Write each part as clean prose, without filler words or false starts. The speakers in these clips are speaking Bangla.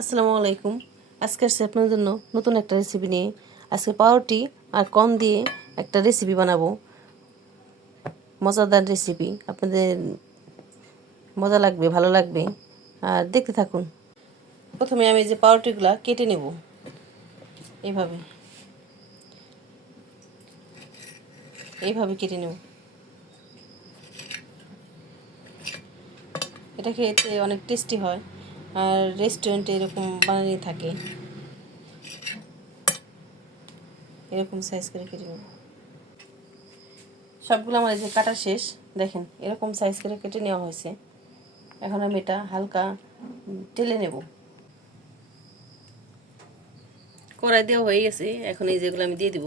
আসসালামু আলাইকুম। আজকে আসছি আপনাদের জন্য নতুন একটা রেসিপি নিয়ে। আজকে পাউরুটি আর কর্ন দিয়ে একটা রেসিপি বানাবো, মজাদার রেসিপি। আপনাদের মজা লাগবে, ভালো লাগবে, আর দেখতে থাকুন। প্রথমে আমি যে পাউরুটিগুলো কেটে নেব এইভাবে এইভাবে কেটে নেব। এটা খেতে অনেক টেস্টি হয়, আর রেস্টুরেন্টে এরকম বানানো থাকে। এরকম সাইজ করে কেটে নেব। সবগুলো আমার এই যে কাটা শেষ, দেখেন এরকম সাইজ করে কেটে নেওয়া হয়েছে। এখন আমি এটা হালকা টেলে নেব। কড়াই দেওয়া হয়ে গেছে, এখন এই যেগুলো আমি দিয়ে দেব,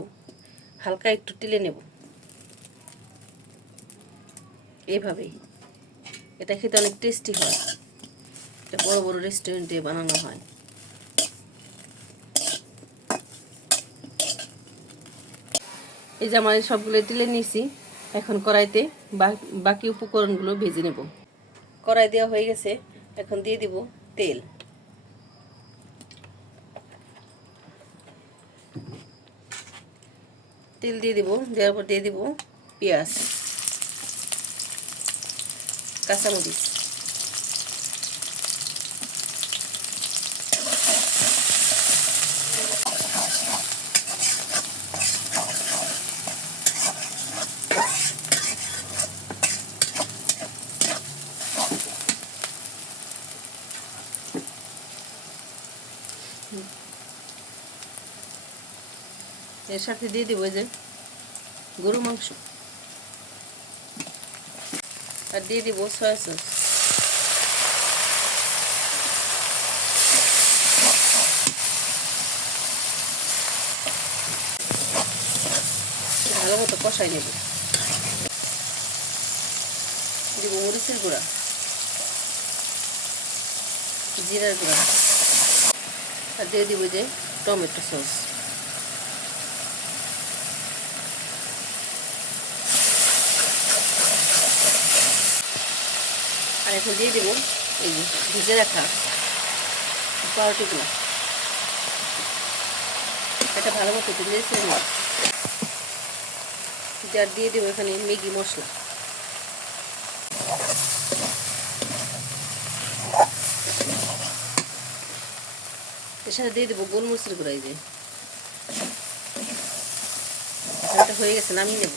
হালকা একটু টেলে নেব এইভাবেই। এটা খেতে অনেক টেস্টি হয়, এটা বড় বড় রেস্টুরেন্টে বানানো হয়। এই যে আমার সবগুলো টেলে নিয়েছি, এখন কড়াইতে বাকি উপকরণগুলো ভেজে নেব। কড়াই দেওয়া হয়ে গেছে, এখন দিয়ে দিব তেল। তেল দিয়ে দিব, দেওয়ার পর দিয়ে দিব পেঁয়াজ, কাঁচামরিচ, এর সাথে দিয়ে দিব যে গরু মাংস, আর দিয়ে দিব সয়া সস। ভালো মতো কষাই নেব। দিব মরিচের গুঁড়া, জিরার গুঁড়া, আর দিয়ে দিব যে টমেটো সস। আর এখন দিয়ে দেবো এই যে ভিজে রাখা পাউরুটিগুলো। এটা ভালো মতো দিলে আর দিয়ে দেবো এখানে ম্যাগি মশলা। এর সাথে দিয়ে দেবো গোলমরিচের গুঁড়া। এই যে এটা হয়ে গেছে, নামিয়ে নেব।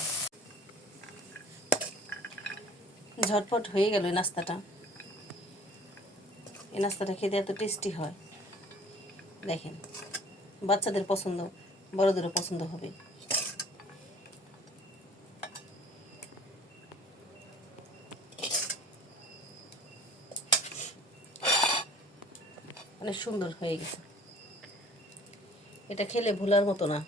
ঝটপট হয়ে গেল এই নাস্তাটা। এই নাস্তাটা খেতে এত টেস্টি হয়, দেখেন বাচ্চাদের পছন্দ, বড়দেরও পছন্দ হবে। অনেক সুন্দর হয়ে গেছে, এটা খেলে ভোলার মতো না।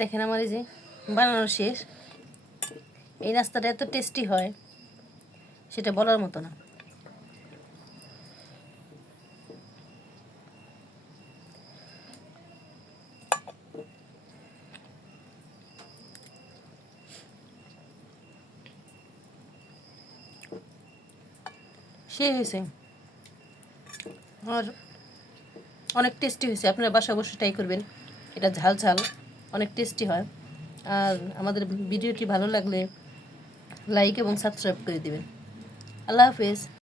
দেখেন আমার এই যে বানানো শেষ। এই নাস্তাটা এত টেস্টি হয়, সেটা বলার মতো না। সে হয়েছে, আর অনেক টেস্টি হয়েছে। আপনারা বাসা অবশ্যই ট্রাই করবেন, এটা ঝাল ঝাল অনেক টেস্টি হয়। আর আমাদের ভিডিওটি ভালো লাগলে লাইক এবং সাবস্ক্রাইব করে দিবেন। আল্লাহ হাফেজ।